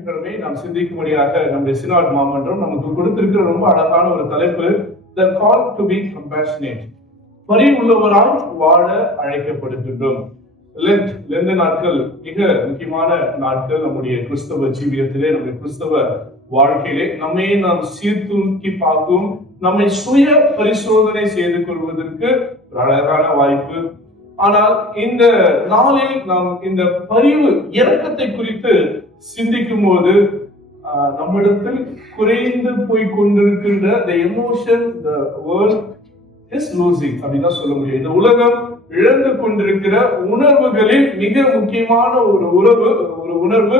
ஞாயிற்றுக்கிழமை நாம் சிந்திக்கும்படியாக நம்முடைய சினாட் மாமன்றம் நமக்கு கொடுத்திருக்கிற ரொம்ப அழகான ஒரு தலைப்பு, The Call to be Compassionate. பரிவுள்ளவராய் வாழ அழைக்கப்படுகின்றோம். லெந்து நாட்கள் மிக முக்கியமான நாட்கள் நம்முடைய கிறிஸ்தவ ஜீவியத்திலே, நம்முடைய கிறிஸ்தவ வாழ்க்கையிலே நாம் சீர்தூக்கி பார்க்கும், நம்மை சுய பரிசோதனை செய்து கொள்வதற்கு ஒரு அழகான வாய்ப்பு. ஆனால் இந்த நாளில் நாம் இந்த பரிவு இரக்கத்தை குறித்து சிந்திக்கும் போது நம்மிடத்தில் குறைந்து போய் கொண்டிருக்கின்ற the emotion the world is losing அப்படின்னு சொல்ல முடியும். இந்த உலகம் இழந்து கொண்டிருக்கிற உணர்வுகளில் மிக முக்கியமான ஒரு உணர்வு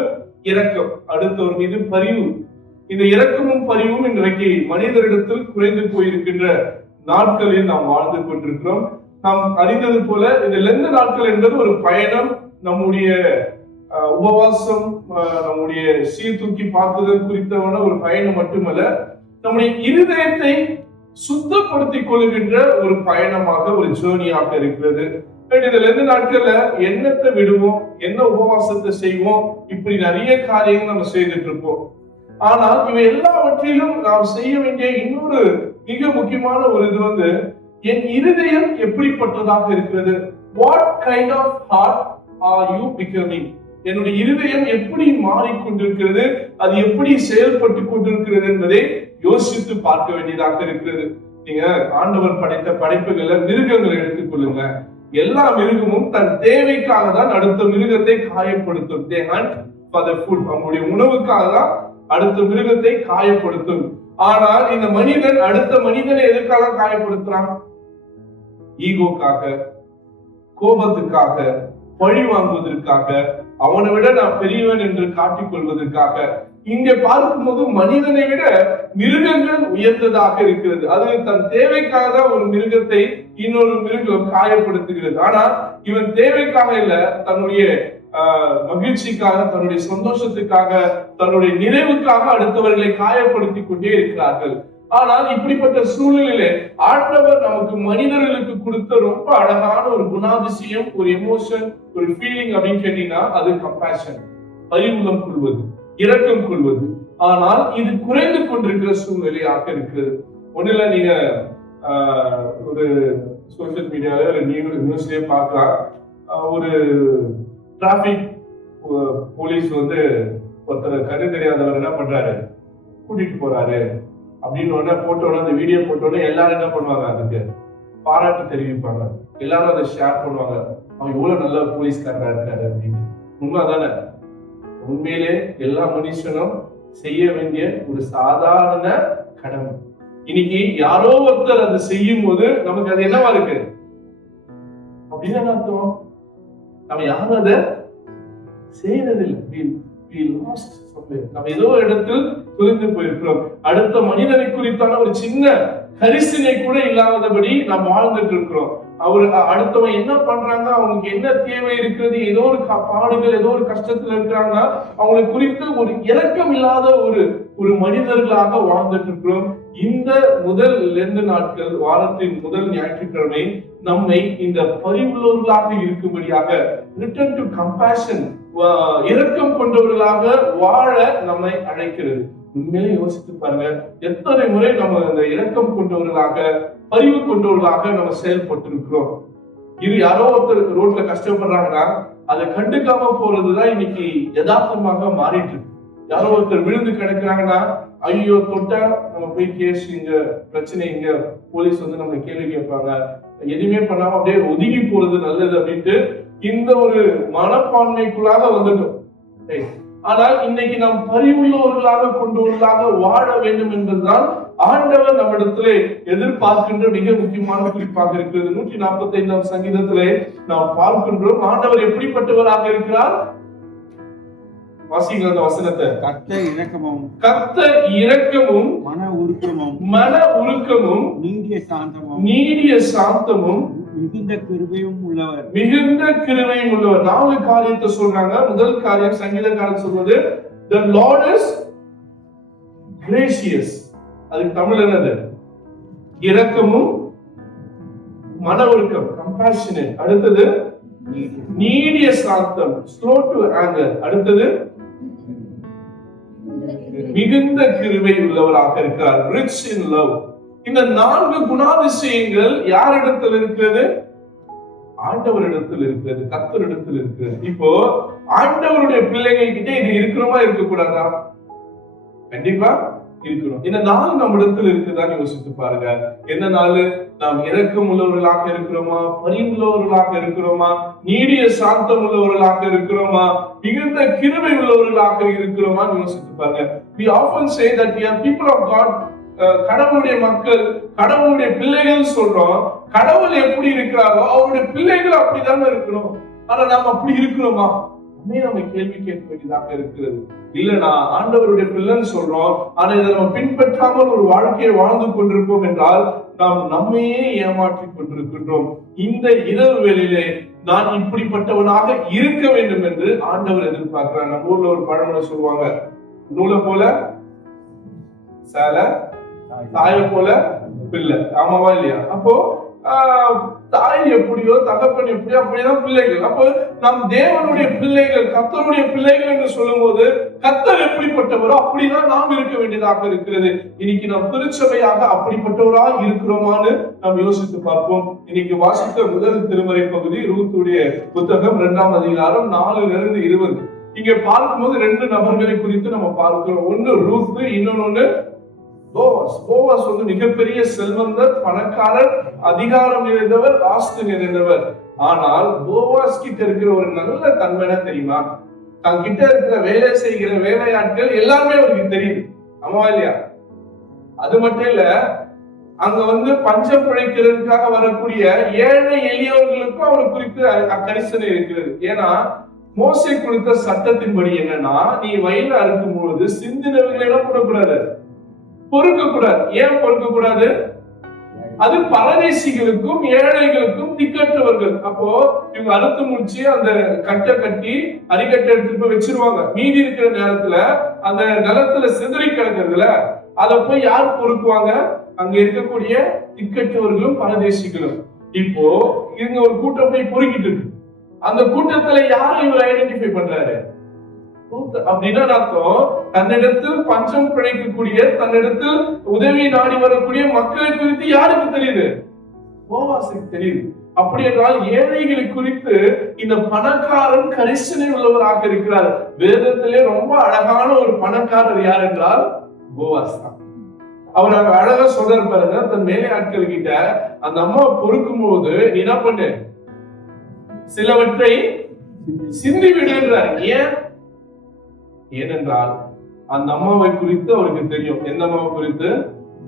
இரக்கம், அடுத்தவர் மீது பரிவு. இந்த இரக்கமும் பரிவும் இன்றைக்கு மனிதரிடத்தில் குறைந்து போயிருக்கின்ற நாட்களில் நாம் வாழ்ந்து கொண்டிருக்கிறோம். நாம் அறிந்தது போல இந்த லெந்து நாட்கள் என்பது ஒரு பயணம். நம்முடைய உபவாசம், நம்முடைய சீர்தூக்கி பார்க்குதல் குறித்தவன ஒரு பயணம் மட்டுமல்ல, நம்முடைய இருதயத்தை சுத்தப்படுத்திக் கொள்கின்ற ஒரு பயணமாக, ஒரு ஜேர்னியாக இருக்கிறது. இந்த லெந்து நாட்கள்ல என்னத்தை விடுவோம், என்ன உபவாசத்தை செய்வோம், இப்படி நிறைய காரியங்கள் நம்ம செய்துட்டு இருப்போம். ஆனால் இவை எல்லாவற்றிலும் நாம் செய்ய வேண்டிய இன்னொரு மிக முக்கியமான ஒரு இது என் இருதயம் எப்படிப்பட்டதாக இருக்கிறது. What kind of heart are you becoming? என்னுடைய இருதயம் எப்படி மாறிக்கொண்டிருக்கிறது, அது எப்படி செயல்பட்டு கொண்டிருக்கிறது என்பதை யோசித்து பார்க்க வேண்டியதாக இருக்கிறது. நீங்க ஆண்டவர் படைத்த படைப்புகளை மிருகங்களை எடுத்துக்கொள்ளுங்க. எல்லா மிருகமும் தன் தேவைக்காக தான் அடுத்த மிருகத்தை காயப்படுத்தும். They hunt for the food. அவங்களுடைய உணவுக்காக தான் அடுத்த மிருகத்தை காயப்படுத்தும். ஆனால் இந்த மனிதன் அடுத்த மனிதனை எதற்காக காயப்படுத்துறான்? ஈகோக்காக, கோபத்துக்காக, பழி வாங்குவதற்காக, அவனை விட நான் பெரியவன் என்று காட்டிக் கொள்வதற்காக. இங்கே பார்க்கும்போது மனிதனை விட மிருகங்கள் உயர்ந்ததாக இருக்கிறது. அது தன் தேவைக்காக தான் ஒரு மிருகத்தை இன்னொரு மிருகம் காயப்படுத்துகிறது. ஆனா இவன் தேவைக்காக இல்ல, தன்னுடைய மகிழ்ச்சிக்காக, தன்னுடைய சந்தோஷத்துக்காக, தன்னுடைய நிறைவுக்காக அடுத்தவர்களை காயப்படுத்திக் கொண்டே இருக்கிறார்கள். ஆனால் இப்படிப்பட்ட சூழ்நிலையிலே ஆண்டவர் நமக்கு மனிதர்களுக்கு கொடுத்த ரொம்ப அழகான ஒரு குணாதிசயம், ஒரு எமோஷன், ஒரு ஃபீலிங் அப்படின்னு கேட்டீங்கன்னா அது கம்பேஷன், பரிவுள்ளம் கொள்வது, இரக்கம் கொள்வது. ஆனால் இது குறைந்து கொண்டிருக்கிற சூழ்நிலையாக இருக்கிறது. ஒண்ணுல நீங்க ஒரு சோசியல் மீடியால நியூஸ்லயே பார்க்கலாம். ஒரு டிராபிக் போலீஸ் ஒருத்தர் கண்ணு தெரியாதவர் என்ன பண்றாரு, கூட்டிட்டு போறாரு அப்படின்னு போட்டோட அந்த வீடியோ போட்டோன்னே எல்லாரும் என்ன பண்ணுவாங்க, அதுக்கு பாராட்டு தெரிவிப்பாங்க, எல்லாரும் அதை ஷேர் பண்ணுவாங்க. அவன் எவ்வளவு நல்ல போலீஸ்காரரா இருக்காரு அப்படின்னு. உண்மைதானே? உண்மையிலே எல்லா மனுஷனும் செய்ய வேண்டிய ஒரு சாதாரண கடமை. இன்னைக்கு யாரோ ஒருத்தர் அதை செய்யும் போது நமக்கு அது என்னவா இருக்கு அப்படின்னு அர்த்தம், நம்ம யாரும் அதை செய்யறதில்லை. நம்ம ஏதோ இடத்தில் புரிந்து போயிருக்கிறோம். அடுத்த மனிதனை குறித்தான ஒரு சின்ன கரிசனை கூட இல்லாதபடி நாம் வாழ்ந்துட்டு இருக்கிறோம். அடுத்தவன் என்ன பண்றாங்க, அவங்களுக்கு என்ன தேவை இருக்கிறது, ஏதோ ஒரு பாடுகள், ஏதோ ஒரு கஷ்டத்துல இருக்கிறாங்க, அவங்களை குறித்து ஒரு இரக்கம் இல்லாத ஒரு மனிதர்களாக வாழ்ந்துட்டு இருக்கிறோம். இந்த முதல் 2 நாட்கள், வாரத்தின் முதல் ஞாயிற்றுக்கிழமை நம்மை இந்த பரிவுள்ளவர்களாக இருக்கும்படியாக, ரிட்டர்ன் டு கம்பேஷன், இரக்கம் கொண்டவர்களாக வாழ நம்மை அழைக்கிறது. உண்மையிலே யோசித்து பாருங்க, எத்தனை முறை நம்ம இந்த இரக்கம் கொண்டவர்களாக, பரிவு கொண்டவர்களாக நம்ம செயல்பட்டு இருக்கிறோம். இது யாரோ ஒருத்தர் ரோட்ல கஷ்டப்படுறாங்கன்னா அதை கண்டுக்காம போறதுதான் இன்னைக்கு யதார்த்தமாக மாறிட்டு இருக்கு. யாரோ ஒருத்தர் விழுந்து கிடக்குறாங்கன்னா ஐயோ தொட்டா நம்ம போய் கேஸ், இங்க பிரச்சனை, இங்க போலீஸ் நம்ம கேள்வி கேட்பாங்க, எதுவுமே பண்ணாம அப்படியே ஒதுங்கி போறது நல்லது அப்படின்ட்டு இந்த ஒரு மனப்பான்மைக்குள்ளாக வந்துட்டோம். ஆனால் இன்னைக்கு நாம் பரிவுள்ளவர்களாக கொண்டவர்களாக வாழ வேண்டும் என்பதுதான் ஆண்டவர் நம்மிடத்திலே எதிர்பார்க்கின்ற மிக முக்கியமான குறிப்பாக இருக்கிறது. 145ஆம் சங்கீதத்திலே நாம் பார்க்கின்றோம், ஆண்டவர் எப்படிப்பட்டவராக இருக்கிறார். வாசிங்க அந்த வசனத்தை. கர்த்தர் இரக்கமும் மன உருக்கமும் நீடிய சாந்தமும் மிகுந்த கிருபையும் உள்ளவர். 4 காரியத்தை சொல்றாங்க. முதல் காரியம் சங்கீதக்காரன் சொல்வது the Lord is gracious. அதுக்கு தமிழ் என்னது? இரக்கமும் மன உருக்கம், compassionate. அடுத்தது நீடிய சாந்தம், slow to anger. அடுத்தது மிகுந்த கிருபை உள்ளவராக இருக்கிறார். Rich in love. இந்த 4 குணாதிசயங்கள் யாரிடத்தில் இருக்கிறது? ஆண்டவரிடத்தில் இருக்கிறது, கர்த்தரிடத்தில் இருக்கிறது. இப்போ ஆண்டவருடைய பிள்ளைகள் கிட்ட இது இருக்கணுமா இருக்கக்கூடாதா? கண்டிப்பா இருக்கணும். இந்த 4 நம்ம இடத்துல இருக்குதான்னு யோசித்து பாருங்க. என்ன 4? நாம் இரக்கம் உள்ளவர்களாக இருக்கிறோமா, பரிவுள்ளவர்களாக இருக்கிறோமா, நீடிய சாந்தம் உள்ளவர்களாக இருக்கிறோமா, மிகுந்த கிருபை உள்ளவர்களாக இருக்கிறோமான்னு யோசித்து பாருங்க. We often say that we are people of God. கடவுளுடைய மக்கள், கடவுளுடைய பிள்ளைகள் சொல்றோம். கடவுள் எப்படி இருக்கிறாரோ அவருடைய பிள்ளைகள் அப்படிதான் இருக்கணும். ஆனா நாம் அப்படி இருக்கிறோமா? நம்ம கேள்வி கேட்க வேண்டியதாக இருக்கிறது. இல்லனா ஆண்டவருடைய பிள்ளைன்னு சொல்றோம், ஆனா இதை நம்ம பின்பற்றாமல் ஒரு வாழ்க்கையை வாழ்ந்து கொண்டிருப்போம் என்றால் நாம் நம்மையே ஏமாற்றிக் கொண்டிருக்கின்றோம். இந்த இரவு வேளையிலே நான் இப்படிப்பட்டவனாக இருக்க வேண்டும் என்று ஆண்டவர் எதிர்பார்க்கிறார். நம்ம ஊர்ல ஒரு பழமொழி சொல்லுவாங்க, நூலை போல சேலை, தாய போல பிள்ளை. ஆமாவா இல்லையா? அப்போ தாய் எப்படியோ தகப்பன் எப்படியோ அப்படிதான் பிள்ளைகள். அப்போ நாம் தேவனுடைய பிள்ளைகள், கர்த்தருடைய பிள்ளைகள் என்று சொல்லும் போது கர்த்தர் எப்படிப்பட்டவரோ அப்படிதான் நாம் இருக்க வேண்டியதாக இருக்கிறது. இன்னைக்கு நாம் திருச்சபையாக அப்படிப்பட்டவராக இருக்கிறோமான்னு நாம் யோசித்து பார்ப்போம். இன்னைக்கு வாசித்த முதல் திருமறை பகுதி ரூத்துடைய புத்தகம் 2ஆம் அதிகாரம் 4 to 20. இங்க பார்க்கும்போது 2 நபர்களை குறித்து நம்ம பார்க்கிறோம். ஒன்னு ரூத், இன்னொன்னு போவாஸ். போவாஸ் வந்து மிகப்பெரிய செல்வந்தர், பணக்காரர், அதிகாரம் நிறைந்தவர், ஆஸ்தி நிறைந்தவர். ஆனால் போவாஸ் கிட்ட இருக்கிற ஒரு நல்ல தன்மை என்ன தெரியுமா? தன் கிட்ட இருக்கிற வேலை செய்கிற வேலையாட்கள் எல்லாமே அவருக்கு தெரியுது. ஆமா இல்லையா? அது மட்டும் இல்ல, அங்க வந்து பஞ்சம் பிழைக்கிறதுக்காக வரக்கூடிய ஏழை எளியவர்களுக்கும் அவர் குறித்து கரிசனை இருக்கிறது. ஏன்னா மோசே கொடுத்த சட்டத்தின்படி என்னன்னா, நீ வயல அறுக்கும் பொழுது சிந்தினவர்களை என்ன பண்ணக்கூடாது? பொறுக்க கூடாது. ஏன் பொறுக்க கூடாது? அது பரதேசிகளுக்கும் ஏழைகளுக்கும் திக்கற்றவர்கள். அப்போ இவங்க அறுத்து முடிச்சு அந்த கட்டை கட்டி அரிக்கட்டை எடுத்துட்டு போய் வச்சிருவாங்க. மீதி இருக்கிற நேரத்துல அந்த நிலத்துல சிதறி கிடக்குறதுல அதை போய் யார் பொறுக்குவாங்க? அங்க இருக்கக்கூடிய திக்கற்றவர்களும் பரதேசிகளும். இப்போ இவங்க ஒரு கூட்டம் போய் பொறுக்கிட்டு இருக்கு. அந்த கூட்டத்துல யாரை இவர் ஐடென்டிஃபை பண்றாரு? அப்படின்னா அர்த்தம், தன்னிடத்தில் பஞ்சம் பிழைக்கக்கூடிய, தன்னிடத்தில் உதவி நாடி வரக்கூடிய மக்களை குறித்து யாருக்கு தெரியுது? போவாஸுக்கு தெரியுது. அப்படி என்றால் ஏழைகளை குறித்து இந்த பணக்காரன் கரிசனை உள்ளவராக இருக்கிறார். வேதத்திலே ரொம்ப அழகான ஒரு பணக்காரர் யார் என்றால் போவாஸ் தான். அவர் அங்க அழகா சொல்றாரு பாருங்க, தன் மேலே ஆட்கள் கிட்ட அந்த அம்மா பொறுக்கும் போது நீ என்ன பண்ணு, சிலவற்றை சிந்தி விடுன்றார். ஏனென்றால் அந்த அம்மாவை குறித்து அவருக்கு தெரியும். எந்த அம்மாவை குறித்து?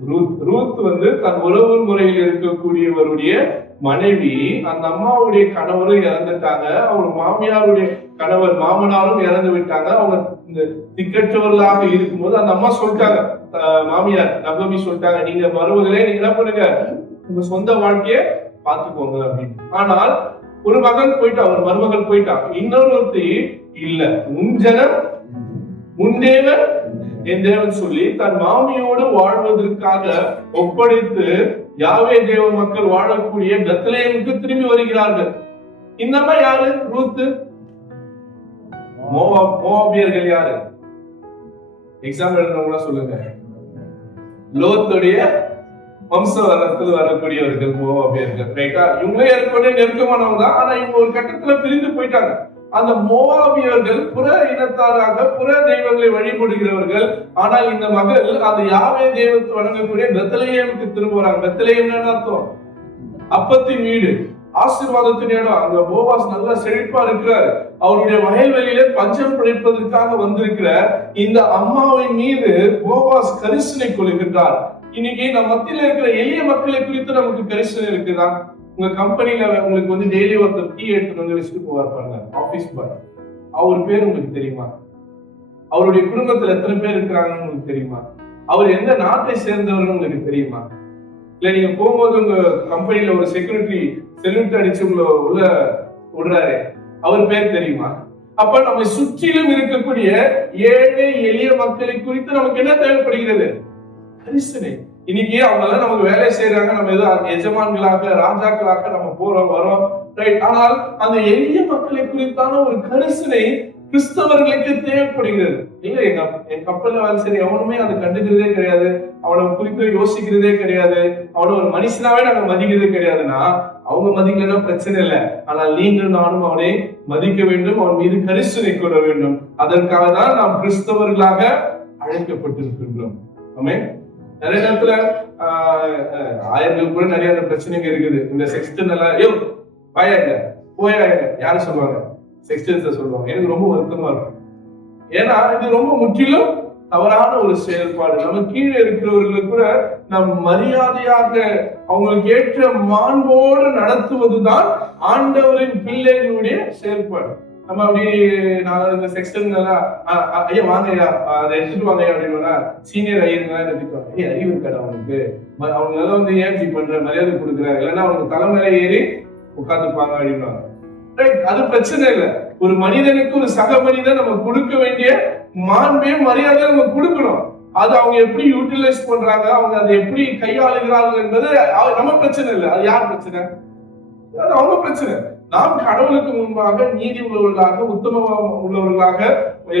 ரூத். ரூத் வந்து தன் உறவு முறையில் இருக்கக்கூடியவருடைய மனைவி. அந்த அம்மாவுடைய கணவரும் இறந்துட்டாங்க, அவங்க மாமியாருடைய கணவர் மாமனாரும் இறந்து விட்டாங்க. அவங்க இந்த திக்கற்றவர்களாக இருக்கும்போது அந்த அம்மா சொல்லிட்டாங்க, மாமியார் நகோமி சொல்லிட்டாங்க, நீங்க மருமகளே நீங்க என்ன பண்ணுங்க, உங்க சொந்த வாழ்க்கைய பாத்துக்கோங்க அப்படின்னு. ஆனால் ஒரு மகன் போயிட்டா, ஒரு மருமகள் போயிட்டா. இன்னொருத்தி இல்ல, உன் ஜனம் உன் தேவன் என் தேவன் சொல்லி தன் மாமியோடு வாழ்வதற்காக ஒப்படைத்து யாவே தேவ மக்கள் வாழக்கூடிய பெத்லெஹேமுக்கு திரும்பி வருகிறார்கள். இந்த அம்மா யாரு? ரூத். மோவாபியர்கள் யாரு? எக்ஸாம் எழுதுறவங்களா சொல்லுங்க. லோத்துடைய வம்சவரத்தில் வரக்கூடியவர்கள் மோவாபியர்கள். ரைட்டா? இவங்களே ஏற்கனவே நெருக்கமானவங்க தான். ஆனா இவங்க ஒரு கட்டத்துல பிரிந்து போயிட்டாங்க. அந்த மோவாபியர்கள் புற இனத்தாராக புற தெய்வங்களை வழிபடுகிறவர்கள். ஆனால் இந்த மகள் அந்த யாவே தெய்வத்தை வணங்கக்கூடிய பெத்லெஹேமுக்கு திரும்ப வராங்க. பெத்லெஹேம் அர்த்தம் அப்பத்தின் வீடு, ஆசீர்வாதத்தின் இடம். அங்க போவாஸ் நல்லா செழிப்பா இருக்கிறார். அவருடைய வயல்வெளியிலே பஞ்சம் பிழைப்பதற்காக வந்திருக்கிற இந்த அம்மாவின் மீது போவாஸ் கரிசனை கொள்கின்றார். இன்னைக்கு நம்ம மத்தியில இருக்கிற எளிய மக்களை குறித்து நமக்கு கரிசனை இருக்குதா? உங்க கம்பெனில உங்களுக்கு வந்து டெய்லி ஒருத்தர் டீ எடுத்துட்டு வந்து வச்சுட்டு போவார் பாருங்க, ஆபீஸ் பாய். அவர் பேர் உங்களுக்கு தெரியுமா? அவருடைய குடும்பத்துல எத்தனை பேர் இருக்கிறாங்கன்னு உங்களுக்கு தெரியுமா? அவர் எந்த நாட்டை சேர்ந்தவர்னு உங்களுக்கு தெரியுமா? இல்ல நீங்க போகும்போது உங்க கம்பெனில ஒரு செக்யூரிட்டி செல்யூட் அடிச்சு உங்களை உள்ள விடுறாரு, அவர் பேர் தெரியுமா? அப்ப நம்ம சுற்றிலும் இருக்கக்கூடிய ஏழை எளிய மக்களை குறித்து நமக்கு என்ன தேவைப்படுகிறது? கரிசனை. இன்னைக்கு அவங்க எல்லாம் நமக்கு வேலை செய்யறாங்க, நம்ம ஏதோ எஜமான்களாக ராஜாக்களாக நம்ம போறோம் வரோம், ரைட்? ஆனால் அந்த எளிய மக்களை குறித்தான ஒரு கரிசனை கிறிஸ்தவர்களுக்கு தேவைப்படுகிறது. இல்ல என் கப்பல்ல வேலை சரி எவனுமே அதை கண்டுக்கிறதே கிடையாது, அவனை குறித்து யோசிக்கிறதே கிடையாது, அவனை ஒரு மனுஷனாவே நாங்க மதிக்கிறதே கிடையாதுன்னா அவங்க மதிக்கலன்னா பிரச்சனை இல்லை. ஆனால் நீங்கள் நானும் அவனை மதிக்க வேண்டும், அவன் மீது கரிசனை கொள்ள வேண்டும். அதற்காக தான் நாம் கிறிஸ்தவர்களாக அழைக்கப்பட்டிருக்கின்றோம். ஆமென். நிறைய நேரத்துல ஆயர்கள் கூட நிறைய பிரச்சனைங்க இருக்குது. இந்த செக்ஸ்டன் எல்லாம் யோ பாயாங்க போயாங்க யாரு சொல்லுவாங்க? செக்ஸ்டன்ஸ் சொல்லுவாங்க. எனக்கு ரொம்ப வருத்தமா இருக்கும். ஏன்னா இது ரொம்ப முற்றிலும் தவறான ஒரு செயல்பாடு. நம்ம கீழே இருக்கிறவர்களுக்கு கூட நம் மரியாதையாக அவங்களுக்கு ஏற்ற மாண்போடு நடத்துவதுதான் ஆண்டவரின் பிள்ளைகளுடைய செயல்பாடு. நம்ம அப்படி நான் இந்த செக்ஷன் ஐயா வாங்கய்யா அதை எடுத்துட்டு வாங்க அப்படின்னா சீனியர் ஐயருங்க எடுத்துக்குவாங்க. ஐயா அறிவு இருக்காது அவனுக்கு, அவங்க எல்லாம் வந்து ஏன் இப்படி பண்ற மரியாதை கொடுக்குறாரு, இல்லைன்னா அவனுக்கு தலைமையில ஏறி உட்காந்துப்பாங்க அப்படின்வாங்க. அது பிரச்சனை இல்லை. ஒரு மனிதனுக்கு ஒரு சக மனிதன் நம்ம கொடுக்க வேண்டிய மாண்பையும் மரியாதையை நம்ம கொடுக்கணும். அது அவங்க எப்படி யூட்டிலைஸ் பண்றாங்க, அவங்க அதை எப்படி கையாளுகிறார்கள் என்பது நம்ம பிரச்சனை இல்லை. அது யார் பிரச்சனை? அது அவங்க பிரச்சனை. நாம் கடவுளுக்கு முன்பாக நீதி உள்ளவர்களாக, உத்தம உள்ளவர்களாக,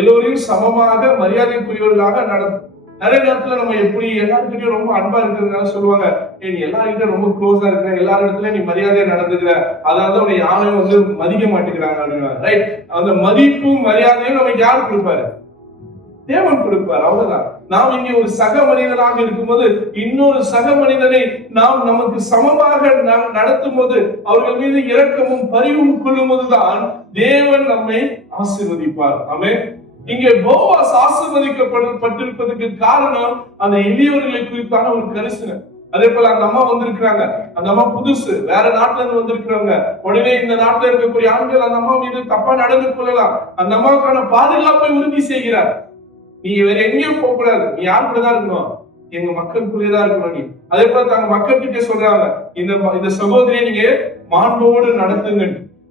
எல்லோரையும் சமமாக மரியாதைக்குரியவர்களாக நடக்கும். நிறைய நேரத்துல நம்ம எப்படி எல்லாருக்கிட்டையும் ரொம்ப அன்பா இருக்கிறதுனால சொல்லுவாங்க, நீ எல்லாருக்கிட்ட ரொம்ப க்ளோஸா இருக்கிற, எல்லா இடத்துலயும் நீ மரியாதையா நடந்துக்கிற, அதாவது அவனை யாரும் வந்து மதிக்க மாட்டேங்கிறாங்க அப்படின்னா ரைட். அந்த மதிப்பும் மரியாதையும் நமக்கு யார் கொடுப்பாரு? தேவன் கொடுப்பார். அவ்வளவுதான். நாம் இங்கே ஒரு சக மனிதனாக இருக்கும்போது இன்னொரு சக மனிதனை நாம் நமக்கு சமமாக நடத்தும் போது அவர்கள் மீது இரக்கமும் பரிவும் கொள்ளும் போதுதான் தேவன் நம்மை ஆசீர்வதிப்பார். ஆமென். இங்கே போவாஸ் ஆசீர்வதிக்கப்பட்டிருப்பதற்கு காரணம் அந்த எளியவர்களை குறித்தான ஒரு கரிசனை. அதே போல அந்த அம்மா வந்திருக்கிறாங்க, அந்த அம்மா புதுசு, வேற நாட்டுல இருந்து வந்திருக்கிறவங்க. உடனே இந்த நாட்டுல இருக்கக்கூடிய ஆண்கள் அந்த அம்மா மீது தப்பா நடந்து கொள்ளலாம். அந்த அம்மாவுக்கான பாதுகாப்பை உறுதி செய்கிறார். நீ வேற எங்கேயும் போக கூடாது, நீ யார் கூட தான் இருக்கணும், எங்க மக்களுக்குள்ளேதான் இருக்கணும். நீ அதே போல தாங்க மக்கள் கிட்டே சொல்றாங்க, இந்த சகோதரியை நீங்க மாண்போடு நடத்துங்க.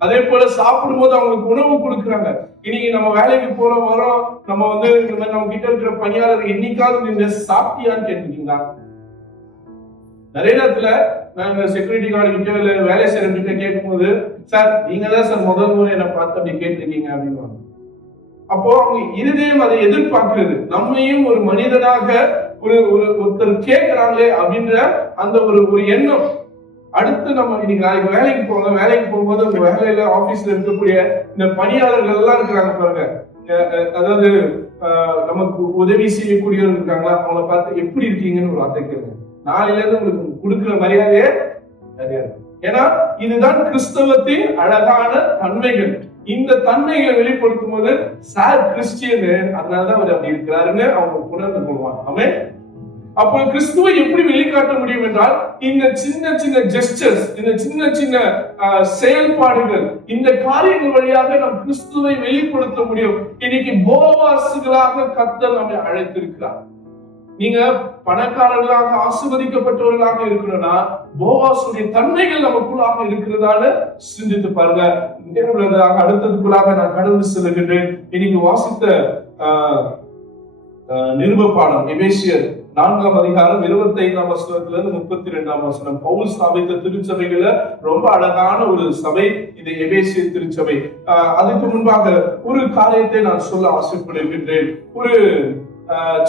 அதே போல சாப்பிடும் போது அவங்களுக்கு உணவு கொடுக்குறாங்க. இன்னைக்கு நம்ம வேலைக்கு போறோம் வரோம், நம்ம வந்து நம்ம கிட்ட இருக்கிற பணியாளர் என்னைக்காவது நீங்க சாப்பிட்டியான்னு கேட்டுருக்கீங்களா? நிறைய நேரத்துல நாங்க செக்யூரிட்டி கார்டு கிட்ட இல்ல வேலை செய்யற கிட்ட கேட்கும் போது, சார் நீங்க தான் சார் முதல் முறை என்ன பார்த்து அப்படி கேட்டிருக்கீங்க அப்படின்னு. அப்போ அவங்க இருதயம் அதை எதிர்பார்க்கிறது. நம்மையும் ஒரு மனிதனாக ஒருத்தர் கேட்கிறாங்களே அப்படின்ற அந்த ஒரு எண்ணம். அடுத்து நம்ம இன்னைக்கு நாளைக்கு வேலைக்கு போங்க, வேலைக்கு போகும்போது அந்த வேலையில ஆபீஸ்ல இருக்கக்கூடிய இந்த பணியாளர்கள் எல்லாம் இருக்கிறாங்க பாருங்க, அதாவது நமக்கு உதவி செய்யக்கூடியவர்கள் இருக்காங்களா, அவங்கள பார்த்து எப்படி இருக்கீங்கன்னு ஒரு வார்த்தை கேளுங்க. நாளையில இருந்து உங்களுக்கு கொடுக்குற மரியாதையே கிடையாது. ஏன்னா இதுதான் கிறிஸ்தவத்தின் அழகான தன்மைகள். இந்த தன்மைகளை வெளிப்படுத்தும் போது சார் கிறிஸ்டியன், அதனாலதான் அவர் அப்படி இருக்கிறாருன்னு அவங்க உணர்ந்து கொள்வாங்க. ஆமென். அப்போ கிறிஸ்துவை எப்படி வெளிக்காட்ட முடியும் என்றால் இந்த சின்ன சின்ன ஜெஸ்டர்ஸ், இந்த சின்ன சின்ன செயல்பாடுகள், இந்த காரியங்கள் வழியாக நாம் கிறிஸ்துவை வெளிப்படுத்த முடியும். இன்னைக்கு போவாசுகளாக கர்த்தர் நம்மை அழைத்திருக்கிறார். நீங்க பணக்காரர்களாக ஆசீர்வதிக்கப்பட்டவர்களாக இருக்கணும்னா போவாசுடைய தன்மைகள் நமக்குள்ளாக இருக்கிறதால சிந்தித்து பாருங்க. அடுத்ததுக்குள்ளாக நான் கடந்து செல்கின்றேன். இன்னைக்கு வாசித்த நிருப பாடம் எபேசியர் 4ஆம் அதிகாரம் 25ஆம் வசனத்துல இருந்து 32ஆம் வசனம். பவுல் ஸ்தாபித்த திருச்சபைகள ரொம்ப அழகான ஒரு சபை இந்த எபேசிய திருச்சபை. அதுக்கு முன்பாக ஒரு காரியத்தை நான் சொல்ல ஆசைப்படுகின்றேன். ஒரு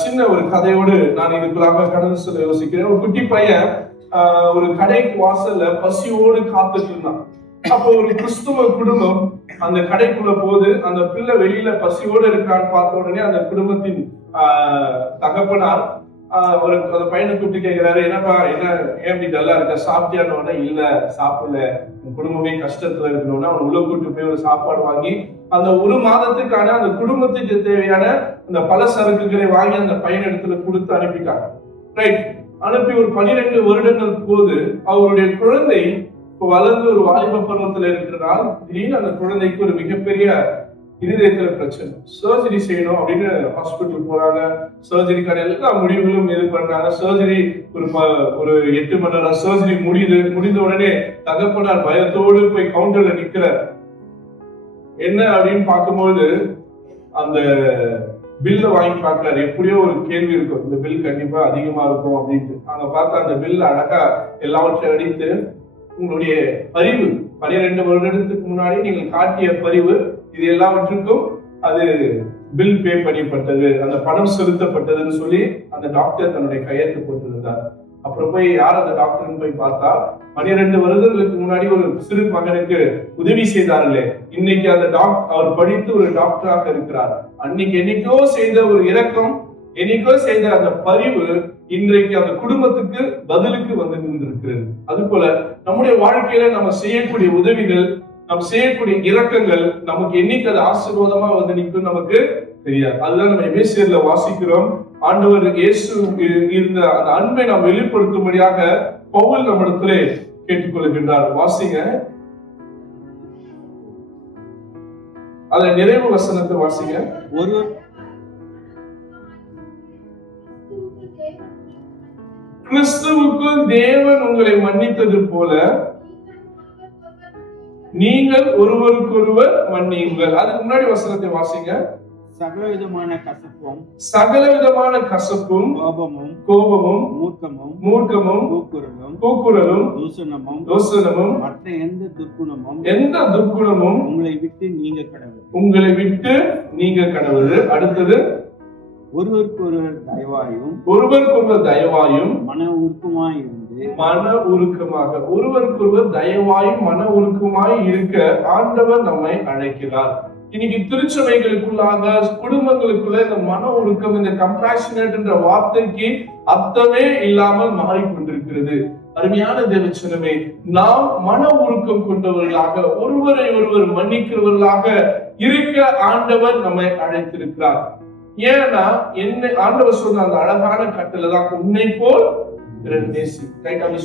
சின்ன ஒரு கதையோடு நான் இதுக்குள்ளாக கடந்து செல்ல யோசிக்கிறேன். ஒரு குட்டி பையன் ஒரு கடைக்கு வாசல்ல பசியோடு காத்துட்டு இருந்தான். அப்போ ஒரு கிறிஸ்துவ குடும்பம் அந்த கடைக்குள்ள போது அந்த பிள்ளை வெளியில பசியோடு இருக்கான்னு பார்த்த உடனே அந்த குடும்பத்தின் தகப்பனார் அந்த பையனை கூப்பிட்டு கேட்கிறாரு, என்னப்பா என்ன ஏன் இப்படி டல்லா இருக்க, சாப்பிட்டியான்னு? இல்ல சாப்பிடல, உன் குடும்பமே கஷ்டத்துல இருக்கணும்னா அவன் உள்ள கூட்டு போய் ஒரு சாப்பாடு வாங்கி அந்த ஒரு மாதத்துக்கான அந்த குடும்பத்துக்கு தேவையான அந்த பல சரக்குகளை வாங்கி அந்த பையன் இடத்துல கொடுத்து அனுப்பிட்டாங்க. ரைட். அனுப்பி ஒரு 12 வருடங்கள் போது அவருடைய குழந்தை வளர்ந்து ஒரு வாலிப பருவத்துல இருக்கிறதால் திடீர்னு அந்த குழந்தைக்கு ஒரு மிகப்பெரிய இருதயத்துல பிரச்சனை, சர்ஜரி செய்யணும் அப்படின்னு ஹாஸ்பிட்டல் போறாங்க. சர்ஜரிக்கான எல்லா முடிவுகளும் இது பண்றாங்க. சர்ஜரி ஒரு 8 மணி நேரம் சர்ஜரி முடிந்த உடனே தகப்பனார் பயத்தோடு போய் கவுண்டர்ல நிக்கிறார். என்ன அப்படின்னு பார்க்கும்போது அந்த பில்ல வாங்கி பார்க்கிறாரு. எப்படியோ ஒரு கேள்வி இருக்கும், இந்த பில் கண்டிப்பா அதிகமா இருக்கும் அப்படின்ட்டு. அங்க பார்த்தா அந்த பில் அழகா எல்லாவற்றையும் அடித்து, உங்களுடைய பரிவு 12 வருடத்துக்கு முன்னாடி நீங்கள் காட்டிய பரிவு இது எல்லாவற்றுக்கும் அது பில் பே பண்ணப்பட்டது, அந்த பணம் செலுத்தப்பட்டதுன்னு சொல்லி அந்த டாக்டர் தன்னுடைய கையெழுத்து போட்டிருந்தார். அப்புறம் போய் யார் அந்த டாக்டர்னு போய் பார்த்தா, 12 வருடங்களுக்கு முன்னாடி ஒரு சிறு மகனுக்கு உதவி செய்தார்களே, இன்னைக்கு அந்த அவர் படித்து ஒரு டாக்டராக இருக்கிறார். அன்னைக்கு என்னைக்கோ செய்த ஒரு இரக்கம், என்னைக்கோ செய்த அந்த பரிவு இன்றைக்கு அந்த குடும்பத்துக்கு பதிலுக்கு வந்து நின்றிருக்கிறது. அது போல நம்முடைய வாழ்க்கையில நம்ம செய்யக்கூடிய உதவிகள், நம்ம செய்யக்கூடிய இரக்கங்கள் நமக்கு என்னைக்கு அது ஆசீர்வாதமா வந்து நிற்கும் நமக்கு தெரியாது. அதுதான் நம்ம எபேசியர்ல வாசிக்கிறோம். ஆண்டவர் இயேசு இருந்த அந்த அன்பை நாம் வெளிப்படுத்தும்படியாக பவுல் நம்மிடத்திலே கேட்டுக்கொள்கின்றார். வாசிங்க, அதை நிறைவு வசனத்தை வாசிங்க. கிறிஸ்துவுக்குள் தேவன் உங்களை மன்னித்தது போல நீங்கள் ஒருவருக்கொருவர் மன்னியுங்கள். அதுக்கு முன்னாடி வசனத்தை வாசிங்க. சகலவிதமான கசப்பும் கோபமும் மூர்க்கமும் கூக்குரலும் தூஷணமும் மற்ற எந்த துர்க்குணமும் உங்களை விட்டு நீங்க கடவுள். அடுத்தது, ஒருவருக்கொருவர் தயவாயும் மன உருக்கமாய் இருக்க ஆண்டவர் நம்மை அழைக்கிறார். இன்னைக்கு திருச்சபைகளுக்குள்ளாக, குடும்பங்களுக்குள்ள இந்த மன உருக்கம், இந்த கம்பேஷனேட் என்ற வார்த்தைக்கு அர்த்தமே இல்லாமல் மாறிக்கொண்டிருக்கிறது. அருமையான தேவச்சனமே, நாம் மன உருக்கம் கொண்டவர்களாக, ஒருவரை ஒருவர் மன்னிக்கிறவர்களாக இருக்க ஆண்டவர் நம்மை அழைத்திருக்கிறார். ஏன்னா என்ன ஆண்டவர் சொன்ன அந்த அழகான கட்டளை தான், உன்னை போல்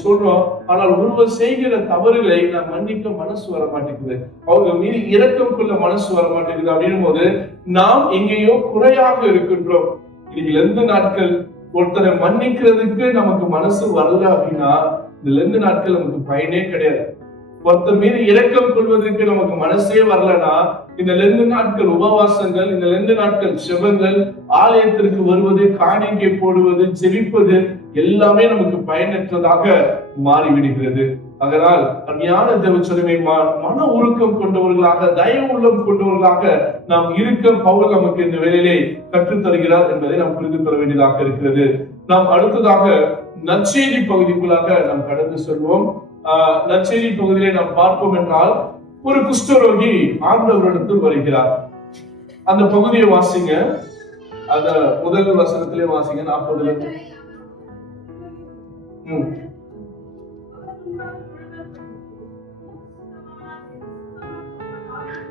சொல்றோம். ஆனால் ஒருவர் செய்கிற தவறுகளை நான் மன்னிக்க மனசு வர மாட்டேங்குது, அவங்க மீது இரக்கம் கொள்ள மனசு வர மாட்டேங்குது. அப்படின்னும் போது நாம் எங்கேயோ குறையாக இருக்கின்றோம். இதுல இருந்து நாட்கள் ஒருத்தரை மன்னிக்கிறதுக்கு நமக்கு மனசு வரல அப்படின்னா இதுல இருந்து நாட்கள் நமக்கு பயனே கிடையாது. ஒருத்தர் மீது இரக்கம் கொள்வதற்கு நமக்கு மனசே வரலன்னா இந்த 2 நாட்கள் உபவாசங்கள், இந்த 2 நாட்கள் செபங்கள், ஆலயத்திற்கு வருவது, காணிக்கை போடுவது, ஜெபிப்பது எல்லாமே நமக்கு பயனற்றதாக மாறிவிடுகிறது. அதனால் அருமையான தேவச்சனமே, மன உருக்கம் கொண்டவர்களாக, தயவு உள்ளம் கொண்டவர்களாக நாம் இருக்க பவுல் நமக்கு இந்த வேளையிலே கற்றுத் தருகிறார் என்பதை நாம் புரிந்து கொள்ள வேண்டியதாக இருக்கிறது. நாம் அடுத்ததாக நற்செய்தி பகுதிக்குள்ளாக நாம் கடந்து செல்வோம். நற்செய்தி பகுதியிலே நாம் பார்ப்போம் என்றால், ஒரு குஷ்டரோகி ஆண்டவரிடத்தில் வருகிறார். அந்த பகுதியை வாசிங்க, அந்த முதல் வசனத்திலே வாசிங்க, 40.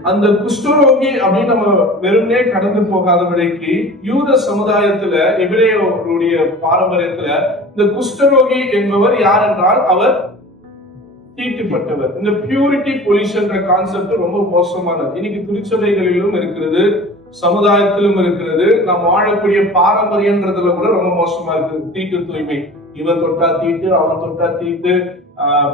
அந்த குஷ்டரோகி அப்படின்னு நம்ம வெறுமனே கடந்து போகாதபடிக்கு, யூத சமுதாயத்துல, எபிரேயருடைய பாரம்பரியத்துல இந்த குஷ்டரோகி என்பவர் யார் என்றால் அவர் தீட்டுப்பட்டவர். இந்த பியூரிட்டி பொல்யூஷன் கான்செப்ட் ரொம்ப மோசமானது. இன்னைக்கு திருச்சபைகளிலும் இருக்கிறது, சமுதாயத்திலும் இருக்கிறது. நாம் வாழக்கூடிய பாரம்பரியன்றதுல கூட ரொம்ப மோசமா இருக்குது. தீட்டு தூய்மை, இவன் தொட்டா தீட்டு, அவன் தொட்டா தீட்டு,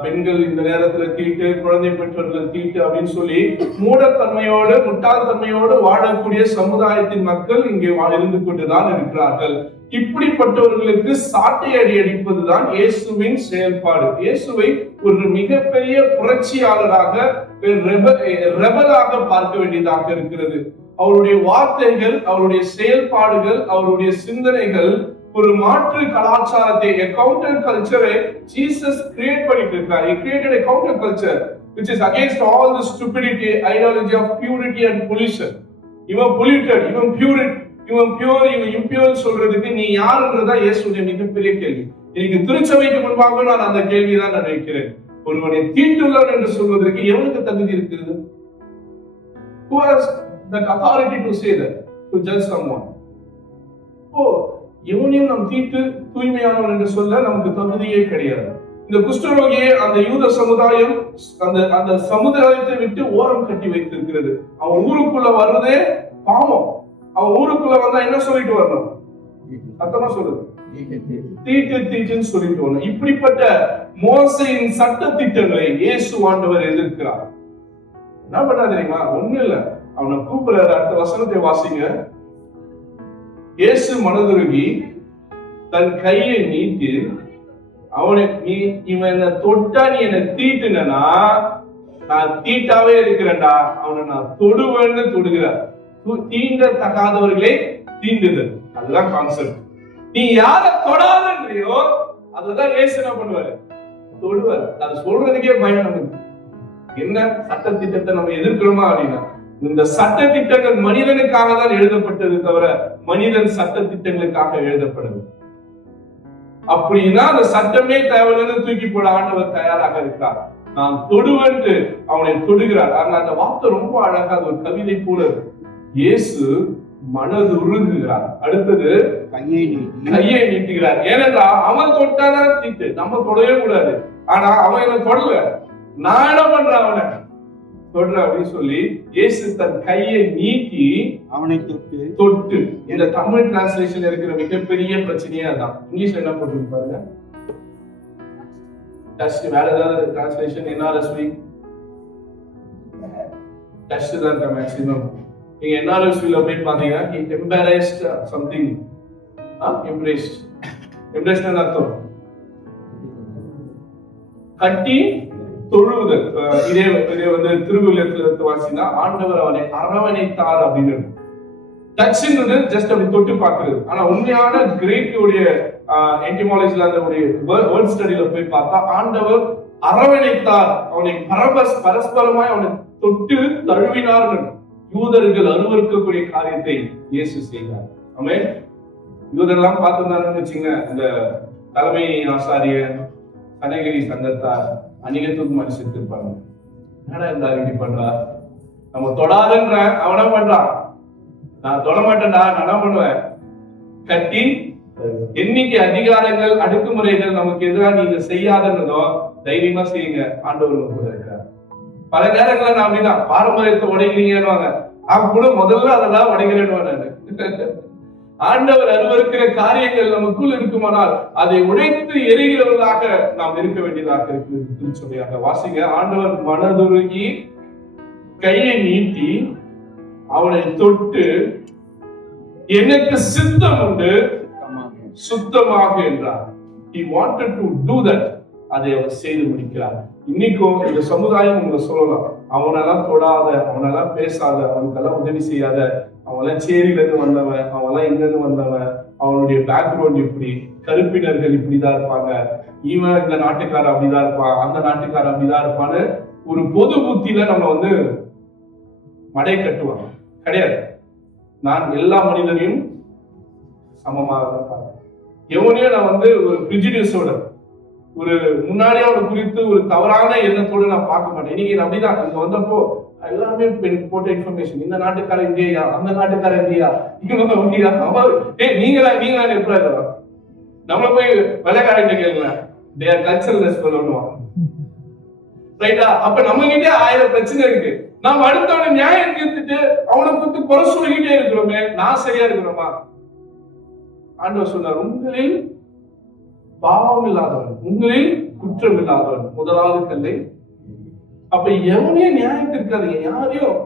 பெண்கள் இந்த நேரத்துல தீட்டு, குழந்தை பெற்றோர்கள் தீட்டு அப்படின்னு சொல்லி மூடத்தன்மையோடு, முட்டாள்தன்மையோடு வாழக்கூடிய சமுதாயத்தின் மக்கள் இங்கே இருந்து கொண்டுதான் இருக்கிறார்கள். இப்படிப்பட்டவர்களுக்கு சாட்டை அடி அடிப்பதுதான் இயேசுவின் செயல்பாடு. இயேசுவை ஒரு மிகப்பெரிய புரட்சியாளராக, ரெபலாக பார்க்க வேண்டியதாக இருக்கிறது. அவருடைய வார்த்தைகள், அவருடைய செயல்பாடுகள், அவருடைய சிந்தனைகள் ஒரு மாற்று கலாச்சாரத்தை, a counter culture Jesus create பண்ணிட்டு இருக்கார். He created a counter culture which is against all the stupidity, ideology of purity and pollution. இவன் polluted, இவன் pure, இவன் impure சொல்றதுக்கு நீ யாருன்றதா இயேசுடைய மிகப்பெரிய கேள்வி. இன்னைக்கு திருச்சபைக்கு முன்பாக நான் அந்த கேள்வியை தான் நான் வைக்கிறேன். ஒருவனை தீட்டுள்ளவன் என்று சொல்வதற்கு எவனுக்கு தகுதி இருக்கிறது? Who has that authority to say that, to judge someone? எவனையும் நம் தீட்டு தூய்மையானவன் என்று சொல்ல நமக்கு தகுதியே கிடையாது. இந்த குஷ்டரோகியை அந்த யூத சமுதாயம் அந்த சமுதாயத்தை விட்டு ஓரம் கட்டி வைத்திருக்கிறது. அவன் ஊருக்குள்ள வர்றதே பாவம். அவன் ஊருக்குள்ள வந்தா என்ன சொல்லிட்டு வரணும்? சத்தமா சொல்லுது, தீட்டு தீட்டுன்னு சொல்லிட்டு வரணும். இப்படிப்பட்ட மோசையின் சட்ட திட்டங்களை இயேசு ஆண்டவர் எதிர்க்கிறார். என்ன பண்ணா தெரியுமா? ஒண்ணு இல்ல, அவனை கூப்பிடுற அடுத்த வசனத்தை வாசிங்க. இயேசு மனதுருகி தன் கையை நீட்டி இவன் என்ன தொட்டா, நீ என்ன தீட்டுனா நான் தீட்டாவே இருக்கிறேன்டா, அவனை நான் தொடுவேன்னு தொடுகிறார். தகாதவர்களை தீண்டுதல். அதுதான் கான்செப்ட். நீ யார தொடாதன்றியோ அதுதான் இயேசு என்ன பண்ணுவாரு, தொடுவார். அது சொல்றதுக்கே பயம் நமக்கு. என்ன சட்ட திட்டத்தை நம்ம எதிர்க்கிறோமா அப்படின்னா, இந்த சட்ட திட்டங்கள் மனிதனுக்காக தான் எழுதப்பட்டது தவிர மனிதன் சட்ட திட்டங்களுக்காக எழுதப்படவில்லை. அப்படின்னா அந்த சட்டமே தேவையில்லைன்னு தூக்கி போட ஆண்டவர் தயாராக இருக்கார். நான் தொடுவென்று அவனை தொடுகிறார். அந்த வார்த்தை ரொம்ப அழகா, ஒரு கவிதை போல. இயேசு மனது உருகுகிறார். அடுத்தது கையை நீட்டுகிறார். ஏனென்றால் அவன் தொட்டாதான் தீட்டு, நம்ம தொடவே கூடாது. ஆனா அவன் என்ன தொடல, நான் என்ன பண்றேன் அவனை தொடுற அப்படின்னு சொல்லி இயேசு தன் கையை நீட்டி அவனை தொட்டு. இந்த தமிழ் டிரான்ஸ்லேஷன் இருக்கிற மிகப்பெரிய பிரச்சனையே அதான். இங்கிலீஷ்ல என்ன போட்டு பாருங்க, டச். வேற ஏதாவது டிரான்ஸ்லேஷன் என்ஆர்எஸ்வி டச் தான் இருக்க மேக்ஸிமம். நீங்க என்ஆர்எஸ்வில போய் பாத்தீங்கன்னா he embarrassed something, embraced அர்த்தம் கட்டி தொழுவுதல். இதே வந்து திருவிழத்துல வாசினா ஆண்டவர் அவனை அரவணைத்தார் அப்படின்னு. டச்ங்கிறது ஜஸ்ட் அப்படி தொட்டு பார்க்கிறது. ஆனா உண்மையான கிரேக்குடைய என்டிமாலஜில அந்த வேர்ட் ஸ்டடியில போய் பார்த்தா ஆண்டவர் அரவணைத்தார், அவனை பரஸ்பரமாய் அவனை தொட்டு தழுவினார். யூதர்கள் அருவருக்கக்கூடிய காரியத்தை இயேசு செய்தார். ஆமென். யூதரெல்லாம் பார்த்திருந்தாருன்னு வச்சுங்க, இந்த தலைமை ஆசாரியர் கனகிரி சங்கத்தார் அநேகத்துக்கு மனுஷன் இருப்பாங்க. என்னடா இருந்தாரு இப்படி பண்றா, நம்ம தொடாதன்ற அவன பண்றான், நான் தொட மாட்டேன்டா, நான் என்ன பண்ணுவேன், கட்டி. எண்ணிக்கை அதிகாரங்கள் அடக்குமுறைகள் நமக்கு எதிராக நீங்க செய்யாதன்றதும் தைரியமா செய்யுங்க, ஆண்டவர் கூட இருக்கார். பல நேரங்கள்ல நான் அப்படிதான் பாரம்பரியத்தை உடைக்கிறீங்கன்னு அவங்க கூட முதல்ல அதெல்லாம் உடைக்கிறேன்னு. ஆண்டவர் அருவருக்கிற காரியங்கள் நமக்குள் இருக்குமானால் அதை உடைத்து எரிகிறவர்களாக நாம் இருக்க வேண்டியதாக இருக்கு. திருச்சபையாக வாசிங்க. ஆண்டவர் மனதுருகி கையை நீட்டி அவனை தொட்டு, எனக்கு சித்தம் உண்டு சுத்தமாக என்றார். He wanted to do that. அதை அவர் செய்து முடிக்கிறார். இன்னைக்கும் இந்த சமுதாயம் உங்களை சொல்லலாம், அவனெல்லாம் தொடாத, அவனெல்லாம் பேசாத, அவனுக்கெல்லாம் உதவி செய்யாத, அவெல்லாம் சேரியில இருந்து வந்தவன், அவெல்லாம் இங்க இருந்து வந்தவன், அவனுடைய பேக்ரவுண்ட் இப்படி, கருப்பினர்கள் இப்படிதான் இருப்பாங்க, இவன் இந்த நாட்டுக்காரர் அப்படிதான் இருப்பான், அந்த நாட்டுக்காரர் அப்படிதான் இருப்பான்னு ஒரு பொது புத்தியில நம்ம வந்து மடை கட்டுவாங்க. கிடையாது. நான் எல்லா மனிதனையும் சமமாக தான் பார்க்கிறேன். எவனையும் நான் வந்து ஒரு பிரிஜிடியூஸோட, ஒரு முன்னாடியே அவனை குறித்து ஒரு தவறான எண்ணத்தோடு நான் பார்க்க மாட்டேன். இன்னைக்கு அப்படிதான் இங்க வந்தப்போ எல்லாருமே போட்ட இன்ஃபர்மேஷன், இந்த நாட்டுக்காரர் இந்தியா, அந்த நாட்டுக்காரர் இந்தியா, இவங்க இந்தியா, நீங்களா எப்படி இருக்கலாம், நம்ம போய் வெள்ளைக்காரன் கேளுங்க, தே ஆர் கல்ச்சரல் பண்ணுவான். ரைட்டா? அப்ப நம்ம கிட்டே 1000 பிரச்சனை இருக்கு. நாம் அடுத்தவனை நியாயம் தீர்த்துட்டு அவனை குறித்து குறை சொல்லிக்கிட்டே இருக்கிறோமே, நான் சரியா இருக்கிறோமா? ஆண்டவர் சொன்னார், உங்களில் பாவம் இல்லாதவன், உங்களில் குற்றம் இல்லாதவன் முதலாவது கல்லை. அப்ப எவனையும் நியாயம் இருக்காதீங்க, யாரையும்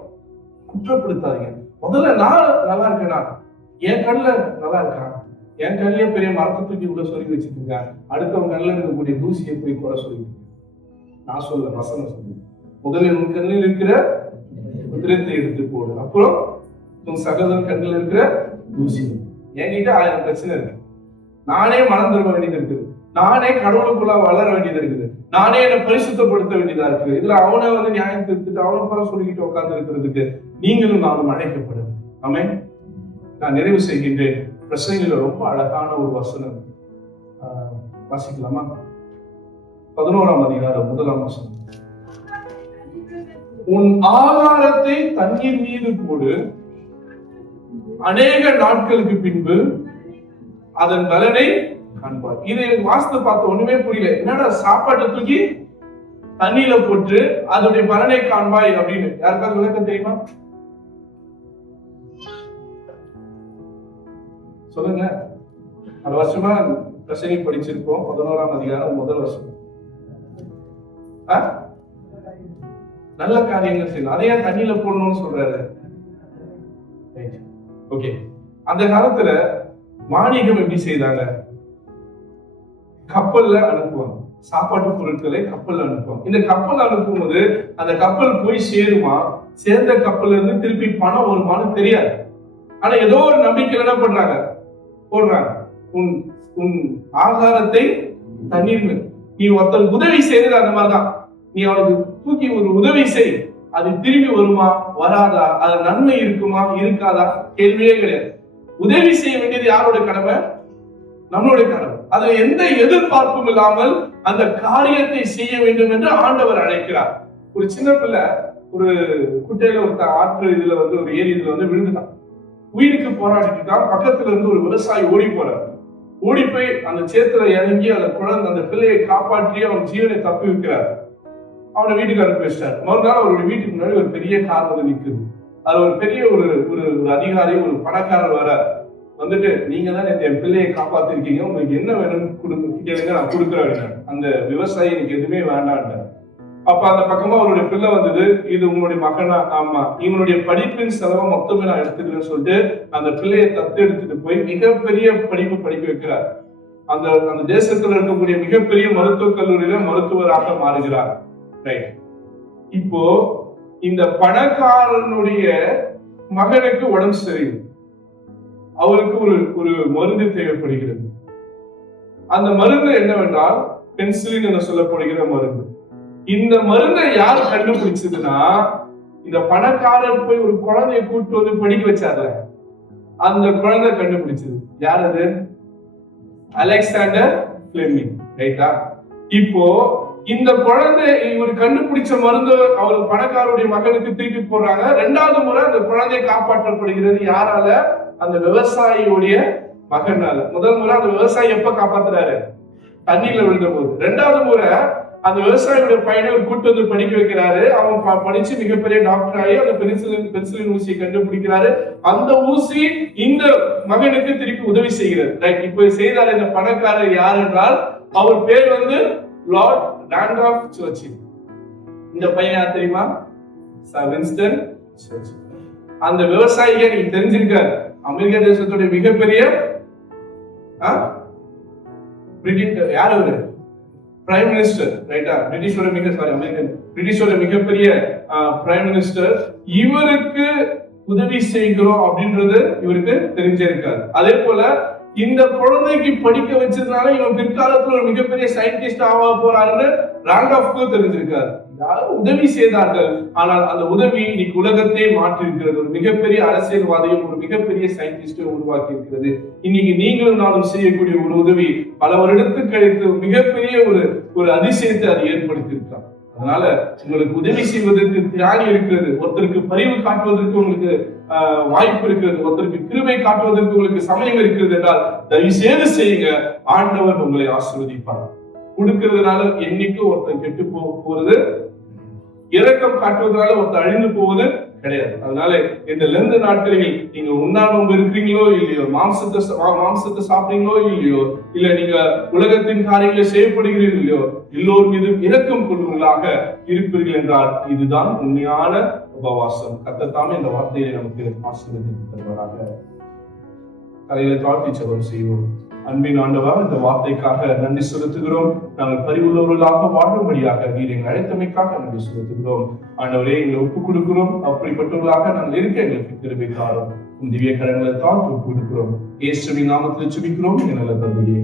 குற்றப்படுத்தாதீங்க. முதல்ல நான் நல்லா இருக்கேனா, என் கண்ணுல நல்லா இருக்கான், என் கண்ணிலே பெரிய மரத்தை தூக்கி உள்ள சொல்லி வச்சுட்டு இருக்கேன், அடுத்தவங்க கண்ணில் இருக்கக்கூடிய தூசியை போய் குறை சொல்லிட்டு நான் சொல்ல வசனம் சொல்லு. முதலில் உன் கண்ணில் இருக்கிற உதிரத்தை எடுத்து போடு, அப்புறம் உன் சகோதரன் கண்ணில் இருக்கிற தூசி. என்கிட்ட 1000 பிரச்சனை இருக்கு, நானே மனம் திரும்ப வேண்டியது இருக்குது, நானே கடவுளுக்குள்ள வளர வேண்டியது இருக்குது, நானே என்னை பரிசுத்தப்படுத்த வேண்டியதா இருக்கு. இதுல அவனை வந்து நியாயம் திருத்துட்டு அவனை பர சொல்லிக்கிட்டு உட்கார்ந்து இருக்கிறதுக்கு நீங்களும் நானும் அழைக்கப்படும். ஆமென். நான் நிறைவு செய்கின்றேன். பிரசங்கில ரொம்ப அழகான ஒரு வசனம் வாசிக்கலாமா? 11ஆம் அதிகாரம் 1ஆம் வசனம். உன் ஆகாரத்தை தண்ணீர் மீது போடு, அநேக நாட்களுக்கு பின்பு அதன் பலனை காண்பார். இது வாஸ்து பார்த்து ஒண்ணுமே புரியல. என்னடா சாப்பாட்டை தூக்கி தண்ணியில போட்டு அதனுடைய பலனை காண்பாய் அப்படின்னு யாருக்காவது விளக்கம் தெரியுமா? சொல்லுங்க. 6 வருஷமா பிரசங்கி படிச்சிருக்கோம். 11ஆம் அதிகாரம் 1 வருஷம். நல்ல காரியங்கள் செய்யணும், அதையா தண்ணியில போடணும்னு சொல்றாரு. ஓகே. அந்த காலத்துல வாணிகம் எப்படி செய்தாங்க? கப்பல்ல அனுப்புவாங்க. சாப்பாட்டு பொருட்களை கப்பல் அனுப்புவாங்க. இந்த கப்பல் அனுப்பும்போது அந்த கப்பல் போய் சேருமா, சேர்ந்த கப்பல்ல இருந்து திருப்பி பணம் வருமானு தெரியாது. ஆனா ஏதோ ஒரு நம்பிக்கையில என்ன பண்றாங்க, போடுறாங்க. உன் உன் ஆகாரத்தை தண்ணீர், நீ ஒருத்தர் உதவி செய்யறது அந்த மாதிரிதான். நீ அவனுக்கு தூக்கி ஒரு உதவி செய், அது திரும்பி வருமா வராதா, அது நன்மை இருக்குமா இருக்காதா கேள்வியே கிடையாது. உதவி செய்ய வேண்டியது யாரோட கடமை? நம்மளுடைய கடமை. அதுல எந்த எதிர்பார்ப்பும் இல்லாமல் அந்த காரியத்தை செய்ய வேண்டும் என்று ஆண்டவர் அழைக்கிறார். ஒரு சின்ன பிள்ளை ஒரு குட்டையில ஒரு ஆற்று இதுல ஒரு ஏரி இதுல விழுந்துட்டான். உயிருக்கு போராடிட்டு இருக்கான். பக்கத்துல இருந்து ஒரு விவசாயி ஓடி போறார். ஓடி போய் அந்த சேத்துல இறங்கி அந்த குழந்தை அந்த பிள்ளையை காப்பாற்றி அவன் ஜீவனை தப்பி வைக்கிறார். அவனை வீட்டுக்கு அனுப்பி வச்சிட்டார். மறுநாள் அவருடைய வீட்டுக்கு முன்னாடி ஒரு பெரிய கார் நிக்குது. அது ஒரு பெரிய ஒரு அதிகாரி, ஒரு பணக்காரர் வர வந்துட்டு, நீங்க தான் என் பிள்ளையை காப்பாத்திருக்கீங்க, உங்களுக்கு என்ன வேணும்னு கேளுங்க, நான் கொடுக்குறேன். அந்த விவசாயி எனக்கு எதுவுமே வேண்டான்ட்டார். அப்ப அந்த பக்கமா அவருடைய பிள்ளை வந்தது, இது உங்களுடைய மகனா? ஆமா. இவனுடைய படிப்பின் செலவை மொத்தமே நான் எடுத்துக்கிறேன்னு சொல்லிட்டு அந்த பிள்ளையை தத்து எடுத்துட்டு போய் மிகப்பெரிய படிப்பு படிக்க வைக்கிறார். அந்த தேசத்துல இருக்கக்கூடிய மிகப்பெரிய மருத்துவக் கல்லூரியில மருத்துவராக மாறுகிறார். ரைட். இப்போ இந்த பணக்காரனுடைய மகனுக்கு உடம்பு சரியில்லை. அவருக்கு ஒரு மருந்து தேவைப்படுகிறது. அந்த மருந்து என்னவென்றால் பென்சிலின் என சொல்லப்படுகிற மருந்து. இந்த மருந்தை யார் கண்டுபிடிச்சதுன்னா, இந்த பணக்காரர் போய் ஒரு குழந்தைய கூட்டு வந்து படிக்க வச்சார்ல, அந்த குழந்தை கண்டுபிடிச்சது. யார் அது? Alexander Fleming. ரைட்டா? இப்போ இந்த குழந்தை இவர் கண்டுபிடிச்ச மருந்து அவர் பணக்காரருடைய மகனுக்கு திருப்பி போடுறாங்க. 2வது முறை அந்த குழந்தை காப்பாற்றப்படுகிறது. யாரால? அந்த விவசாயியுடைய மகனால. முதல் முறை அந்த விவசாயி எப்ப காப்பாத்துறாரு? தண்ணீர்ல விழுந்த போது. 2வது முறை அந்த விவசாயியுடைய பையனை கூட்டு வந்து படிக்க வைக்கிறாரு. அவன் படிச்சு மிகப்பெரிய டாக்டர் ஆகி அந்த பென்சிலின் ஊசியை கண்டுபிடிக்கிறாரு. அந்த ஊசி இந்த மகனுக்கு திருப்பி உதவி செய்கிறது. ரைட். இப்ப செய்தார் இந்த பணக்காரர் யார் என்றால், அவர் பேர் லார்ட் ராண்டோல்ஃப் சர்ச்சில். இந்த பையன் யார் தெரியுமா? Sir Winston Churchill. அந்த விவசாயியை நீங்க தெரிஞ்சிருக்காரு. அமெரிக்கா தேசத்துடைய மிகப்பெரிய யார் அவரு? Prime minister. ரைட்டா? பிரிட்டிஷோட மிகப்பெரிய பிரைம் மினிஸ்டர். இவருக்கு உதவி செய்கிறோம் அப்படின்றது இவருக்கு தெரிஞ்சிருக்காரு. அதே போல இந்த குழந்தைக்கு படிக்க வச்சதுனால இவன் பிற்காலத்துல ஒரு மிகப்பெரிய சயின்டிஸ்ட் ஆக போறாருன்னு ராண்டோல்ஃப்க்கு தெரிஞ்சிருக்காரு. உதவி செய்தார்கள். ஆனால் அந்த உதவி இன்னைக்கு உலகத்தையே மாற்றி இருக்கிறது. ஒரு மிகப்பெரிய அரசியல்வாதியும் ஒரு மிகப்பெரிய சயின்டிஸ்டும் உருவாக்கி இருக்கிறது. இன்னைக்கு நீங்களும் நானும் செய்யக்கூடிய ஒரு உதவி பல வருடத்துக்கு கழித்து மிகப்பெரிய ஒரு அதிசயத்தை அது ஏற்படுத்தி இருக்கிறார். அதனால உங்களுக்கு உதவி செய்வதற்கு திராணி இருக்கிறது. ஒருத்தருக்கு பரிவு காட்டுவதற்கு உங்களுக்கு வாய்ப்பு இருக்கிறது. ஒருத்தருக்கு கிருபை காட்டுவதற்கு உங்களுக்கு சமயம் இருக்கிறது என்றால் தயவு செய்து செய்யுங்க. ஆண்டவர் உங்களை ஆசீர்வதிப்பார். கொடுக்கிறதுனால என்னைக்கும் ஒருத்தர் கெட்டு போறது, இரக்கம் காட்டுவதனால ஒருத்தர் அழிந்து போவது கிடையாது. அதனால இந்த லெந்து நாட்களில் நீங்க உண்ணாநோன்பு இருக்கிறீங்களோ இல்லையோ, மாம்சத்தை சாப்பிடுறீங்களோ இல்லையோ, இல்ல நீங்க உலகத்தின் காரியங்களை செய்யப்படுகிறீர்களோ இல்லையோ, எல்லோர் மீதும் இரக்கம் கொள்வர்களாக இருப்பீர்கள் என்றால் இதுதான் உண்மையான உபவாசம். கர்த்தர் இந்த வார்த்தையை நமக்கு ஆசீர்வதித்து தருவாராக. தலையில தாழ்த்தி ஜெபம் செய்வோம். அன்பின் ஆண்டவா, இந்த வார்த்தைக்காக நன்றி செலுத்துகிறோம். நாங்கள் பரிவுள்ளவர்களாக வாழும்படியாக நீர் எங்கள் அழைத்தமைக்காக நன்றி செலுத்துகிறோம். ஆண்டவரே, எங்களை ஒப்புக் கொடுக்கிறோம். அப்படிப்பட்டவர்களாக நாங்கள் இருக்க எங்களுக்கு கிருபை தாரும். திவ்ய கரங்களை தாழ்த்தி ஒப்புக் கொடுக்கிறோம். இயேசுவின் நாமத்தில் ஜெபிக்கிறோம். நல்ல தந்தையே.